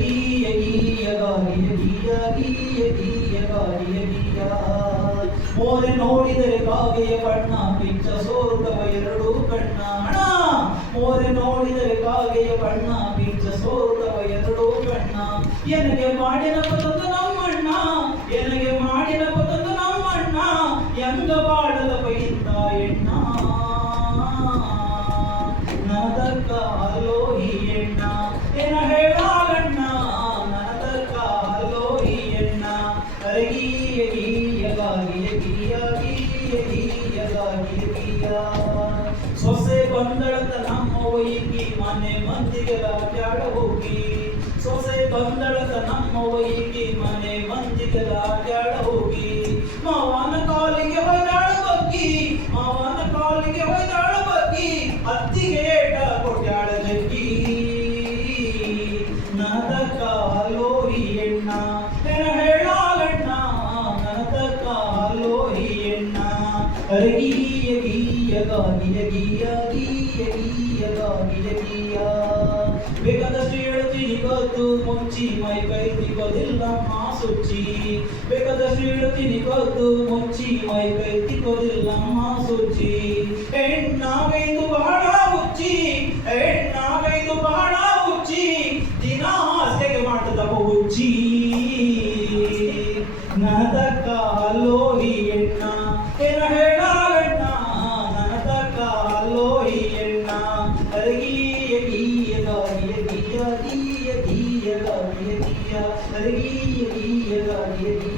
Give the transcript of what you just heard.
ಗೀಯ ಗೀಯ ಗಾಳಿಯ ಗೀಯ ಗೀಯ ಗೀಯ ಗಾಳಿಯ ಗೀಯ ಮೋರೆ ನೋಡಿದರೆ ಕಾಗೆಯ ಬಣ್ಣ ಪಿಚ್ಚ ಸೋರುತ್ತವ ಎರಡು ಕಣ್ಣ ಅಣ್ಣ ಮೋರೆ ನೋಡಿದರೆ ಕಾಗೆಯ ಬಣ್ಣ ಪಿಚ್ಚ ಸೋರುತ್ತವ ಎರಡು ಕಣ್ಣ ಎನಗೆ ಮಾಡಿನ ಪತಂದು ನಮ್ಮಣ್ಣ ಎನಗೆ ಮಾಡಿನ ಪತಂದು ನಮ್ಮಣ್ಣ ಎಂಗ ಬಾಡದ ಬೈತ ಎಣ್ಣ ನನದಕ್ಕ ಅಲ್ಲೋ ಈ ಎಣ್ಣ ಏನ ಹೇಳಾಗಣ್ಣ ನನದಕ್ಕ ಅಲ್ಲೋ ಈ ಎಣ್ಣ ಅರಗೀಯ ಗೀಯ ಗಾಗಿಯ ಗೀಯ ಗೀಯ ಗೀಯ ಗಾಗಿಯ ಗೀಯ ಸೊಸೆ ಬಂದಳತ ನಮ್ಮ ವೈಕಿ ಮನೆ ಮಂದಿಗೆಲ್ಲ ಬ್ಯಾಡ ಹೋಗಿ ಸೊಸೆ ಬಂದಳತ ನಮ್ಮ ವೈಕಿ ಮನೆ ಮಂದಿಗೆಲ್ಲ ಬ್ಯಾಡ ಹೋಗಿ ಮಾವನ ಕಾಲಿಗೆ ಹೊಯ್ದಾಳ ಬಗ್ಗಿ ಮಾವನ ಕಾಲಿಗೆ ಹೊಯ್ದಾಳ ಬಗ್ಗಿ ಅತ್ತಿಗೆ ಏಟ ಕೊಟ್ಯಾಳ ಜಗ್ಗಿ ನನದಕ್ಕ ಅಲ್ಲೋ ಈ ಎಣ್ಣ ಏನ ಹೇಳಾಗಣ್ಣ ನನದಕ್ಕ ಅಲ್ಲೋ ಈ ಎಣ್ಣ ಅರಗೀಯ ಗೀಯ ಗಾಗಿಯ ಗೀಯ ಗೀಯ ಗೀಯ ಗಾಗಿಯ ಗೀಯ ಬೇಕಾದಷ್ಟು ಹೇಳ್ತೀನಿ ಕದ್ದು ಮುಚ್ಚಿ ಮೈ ಕೈ ತಿಕ್ಕೋದಿಲ್ಲಮ್ಮ ಸುಚ್ಚಿ ಬೇಕಾದಷ್ಟು ಹೇಳ್ತೀನಿ ಕದ್ದು ಮುಚ್ಚಿ ಮೈ ಕೈ ತಿಕ್ಕೋದಿಲ್ಲಮ್ಮ ಸುಚ್ಚಿ ಹೆಣ್ಣಾಗೈದು ಬಾಳ ಹುಚ್ಚಿ ಹೆಣ್ಣಾಗೈದು ಬಾಳ ಹುಚ್ಚಿ ದಿನ ಹಾಸ್ಯಗೆ ಮಾಡ್ತದಪ್ಪ ಹುಚ್ಚಿ ನನದಕ್ಕ ಅಲ್ಲೋ ಈ ಎಣ್ಣ ಏನ ಹೇಳಾಗಣ್ಣ ನನದಕ್ಕ ಅಲ್ಲೋ ಈ ಎಣ್ಣ ಅರಗೀಯ ಗೀಯ ಗಾಗಿಯ ಗೀಯ ಗೀಯ ಗೀಯ ಗಾಗಿಯ ಗೀಯ ಅರಗೀಯ ಗೀಯ ಗಾಗಿಯ ಗೀಯ